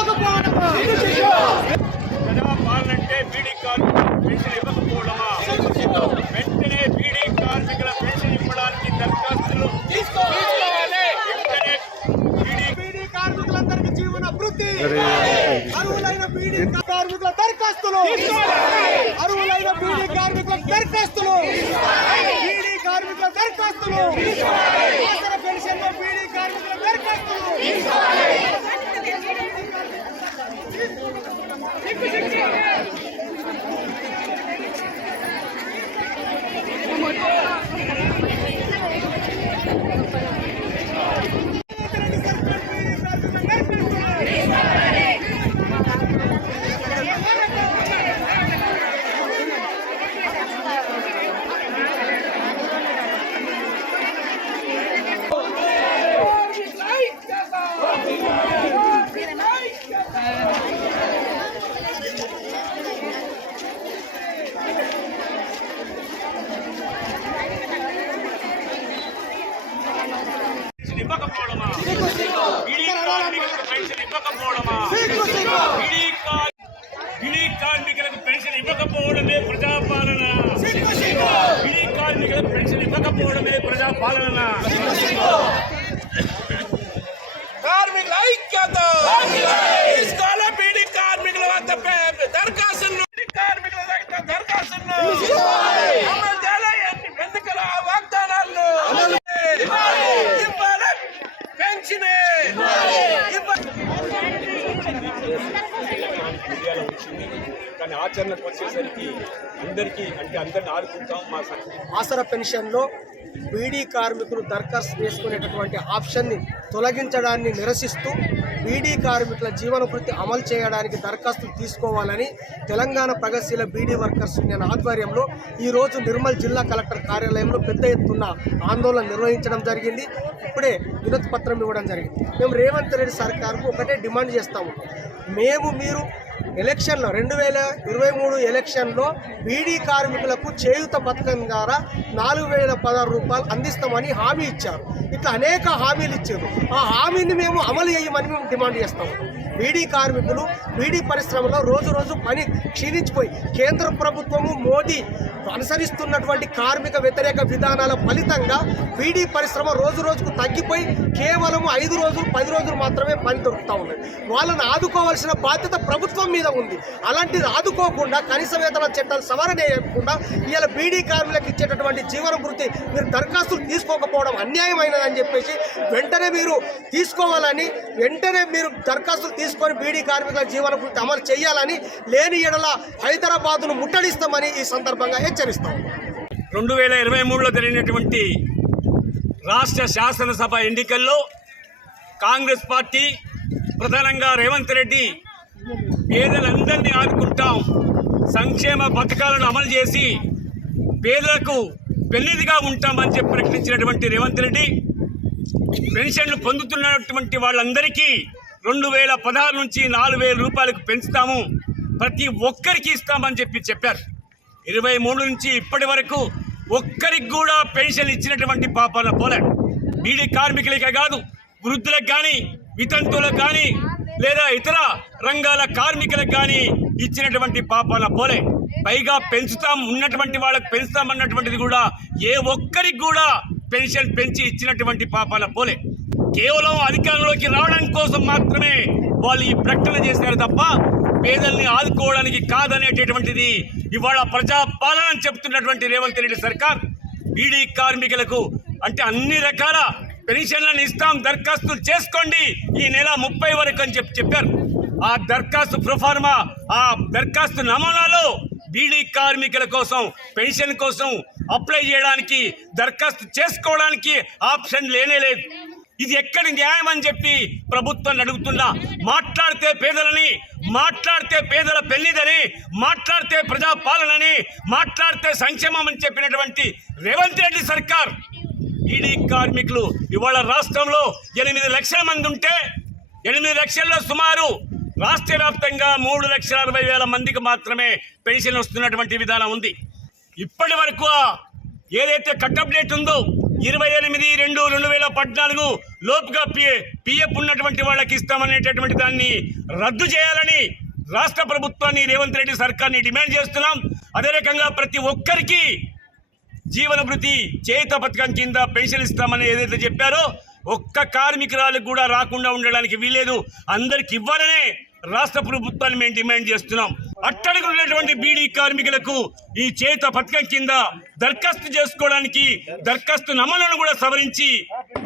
తీసుకోకపోవడమా? ప్రజాపాలనంటే బీడీ కార్మికులకు పెన్షన్ ఇవ్వకపోవడమా? వెంటనే బీడీ కార్మికుల పెన్షన్ ఇవ్వడానికి దరఖాస్తులు తీసుకోవాలి. వెంటనే బీడీ కార్మికులందరికీ జీవన వృత్తి, అర్హులైన బీడీ కార్మికుల దరఖాస్తులు, అర్హులైన బీడీ కార్మికుల దరఖాస్తులు, బీడీ కార్మికుల దరఖాస్తులు, ఆసరా పెన్షన్ బీడీ కార్మికుల దరఖాస్తులు. ఇవ్వకపోవడమా? బీడీ కార్మికులకు పెన్షన్ ఇవ్వకపోవడమా? బీడీ కార్మికులకు పెన్షన్ ఇవ్వకపోవడమే ప్రజాపాలన. బీడీ కార్మికులకు పెన్షన్ ఇవ్వకపోవడమే ప్రజాపాలన. కార్మికుల ఐక్యత తీసుకోవాలి. బీడీ కార్మికుల వద్ద దరఖాస్తులు, కార్మికుల దగ్గర దరఖాస్తులు అమలు చేయాలి. ఎన్నికల వాగ్దానాలను ఇవ్వాలి. పెన్షన్ కానీ ఆచరణకు వచ్చేసరికి అందరిని ఆదుకుంటాం. మా ఆసరా పెన్షన్లో బీడీ కార్మికులు దరఖాస్తు చేసుకునేటటువంటి ఆప్షన్ని తొలగించడాన్ని నిరసిస్తూ బీడీ కార్మికుల జీవన వృత్తి అమలు చేయడానికి దరఖాస్తులు తీసుకోవాలని తెలంగాణ ప్రగతిశీల బీడీ వర్కర్స్ యూనియన్ ఆధ్వర్యంలో ఈరోజు నిర్మల్ జిల్లా కలెక్టర్ కార్యాలయంలో పెద్ద ఎత్తున ఆందోళన నిర్వహించడం జరిగింది. ఇప్పుడే వినతి పత్రం ఇవ్వడం జరిగింది. మేము రేవంత్ రెడ్డి సర్కార్కు ఒకటే డిమాండ్ చేస్తాము. మీరు ఎలక్షన్లో 2023 ఎలక్షన్లో బీడీ కార్మికులకు చేయూత పథకం ద్వారా 4016 రూపాయలు అందిస్తామని హామీ ఇచ్చారు. ఇట్లా అనేక హామీలు ఇచ్చారు. ఆ హామీని మేము అమలు చేయమని మేము డిమాండ్ చేస్తాము. బీడీ కార్మికులు బీడీ పరిశ్రమలో రోజు రోజు పని క్షీణించిపోయి కేంద్ర ప్రభుత్వము మోదీ అనుసరిస్తున్నటువంటి కార్మిక వ్యతిరేక విధానాల ఫలితంగా బీడీ పరిశ్రమ రోజు రోజుకు తగ్గిపోయి కేవలం 5 రోజులు 10 రోజులు మాత్రమే పని దొరుకుతూ ఉన్నది. వాళ్ళని ఆదుకోవాల్సిన బాధ్యత ప్రభుత్వం మీద ఉంది. అలాంటిది ఆదుకోకుండా కనీస వేతన చట్టాలు సవరణ చేయకుండా ఇవాళ బీడీ కార్మికులకు ఇచ్చేటటువంటి జీవన వృత్తి మీరు దరఖాస్తులు తీసుకోకపోవడం అన్యాయమైనదని చెప్పేసి వెంటనే మీరు తీసుకోవాలని, వెంటనే మీరు దరఖాస్తులు తీసుకొని బీడీ కార్మికుల జీవన వృత్తి అమలు చేయాలని, లేని ఎడల హైదరాబాదును ముట్టడిస్తామని ఈ సందర్భంగా హెచ్చరిస్తాం. 2023లో జరిగినటువంటి రాష్ట్ర శాసనసభ ఎన్నికల్లో కాంగ్రెస్ పార్టీ ప్రధానంగా రేవంత్ రెడ్డి పేదలందరినీ ఆదుకుంటాం, సంక్షేమ పథకాలను అమలు చేసి పేదలకు పెళ్లిదిగా ఉంటామని చెప్పి ప్రకటించినటువంటి రేవంత్ రెడ్డి పెన్షన్లు పొందుతున్నటువంటి వాళ్ళందరికీ 2016 నుంచి 4000 రూపాయలకు పెంచుతాము, ప్రతి ఒక్కరికి ఇస్తామని చెప్పారు. 23 నుంచి ఇప్పటి వరకు ఒక్కరికి కూడా పెన్షన్ ఇచ్చినటువంటి పాపాన పోలే. బీడీ కార్మికులకే కాదు, వృద్ధులకు కానీ, వితంతువులకు కానీ, లేదా ఇతర రంగాల కార్మికులకు కానీ ఇచ్చినటువంటి పాపాన పోలే. పైగా ఉన్నటువంటి వాళ్ళకు పెంచుతామన్నటువంటిది కూడా ఏ ఒక్కరికి కూడా పెన్షన్ పెంచి ఇచ్చినటువంటి పాపాన పోలే. కేవలం అధికారంలోకి రావడం కోసం మాత్రమే వాళ్ళు ఈ ప్రకటన చేశారు తప్ప పేదల్ని ఆదుకోవడానికి కాదనేటటువంటిది ఇవాళ ప్రజాపాలన చెప్తున్నటువంటి రేవంత్ రెడ్డి సర్కార్ బీడీ కార్మికులకు అంటే అన్ని రకాల పెన్షన్లను ఇస్తాం, దరఖాస్తులు చేసుకోండి ఈ నెల 30 వరకు అని చెప్పారు. ఆ దరఖాస్తు ప్రొఫార్మా, ఆ దరఖాస్తు నమూనాలో బీడీ కార్మికుల కోసం పెన్షన్ కోసం అప్లై చేయడానికి, దరఖాస్తు చేసుకోవడానికి ఆప్షన్ లేనేలేదు. ఇది ఎక్కడి న్యాయం అని చెప్పి ప్రభుత్వాన్ని అడుగుతున్నా. మాట్లాడితే పేదలని, మాట్లాడితే పేదల పెళ్లిదని, మాట్లాడితే ప్రజాపాలనని, మాట్లాడితే సంక్షేమం అని చెప్పినటువంటి రేవంత్ రెడ్డి సర్కార్ బీడీ కార్మికులు ఇవాళ రాష్ట్రంలో 8 లక్షల మంది ఉంటే 8 లక్షల్లో సుమారు రాష్ట్ర వ్యాప్తంగా 3,60,000 మందికి మాత్రమే పెన్షన్ వస్తున్నటువంటి విధానం ఉంది. ఇప్పటి వరకు ఏదైతే కట్టప్ డేట్ ఉందో 28/2/2014 లోపుగా పిఎఫ్ ఉన్నటువంటి వాళ్ళకి ఇస్తామనేటటువంటి దాన్ని రద్దు చేయాలని రాష్ట్ర ప్రభుత్వాన్ని రేవంత్ రెడ్డి సర్కార్ని డిమాండ్ చేస్తున్నాం. అదే రకంగా ప్రతి ఒక్కరికి జీవన భృతి చేయుత పథకం కింద పెన్షన్ ఇస్తామని ఏదైతే చెప్పారో ఒక్క కార్మికురాలకు కూడా రాకుండా ఉండడానికి వీలేదు, అందరికి ఇవ్వాలనే రాష్ట్ర ప్రభుత్వాన్ని మేము డిమాండ్ చేస్తున్నాం. అట్టడుగు ఉన్నటువంటి బీడీ కార్మికులకు ఈ చేయుత పథకం కింద దరఖాస్తు చేసుకోవడానికి దరఖాస్తు నమూనాను కూడా సవరించి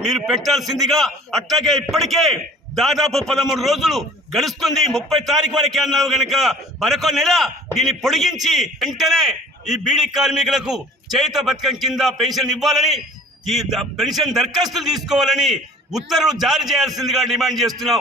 మీరు పెట్టాల్సిందిగా, అట్లాగే ఇప్పటికే దాదాపు 13 రోజులు గడుస్తుంది, 30 తారీఖు వరకే అన్నావు కనుక మరొక నెల దీన్ని పొడిగించి వెంటనే ఈ బీడీ కార్మికులకు చేయుత పథకం కింద పెన్షన్ ఇవ్వాలని, ఈ పెన్షన్ దరఖాస్తులు తీసుకోవాలని ఉత్తర్వులు జారీ చేయాల్సిందిగా డిమాండ్ చేస్తున్నాం.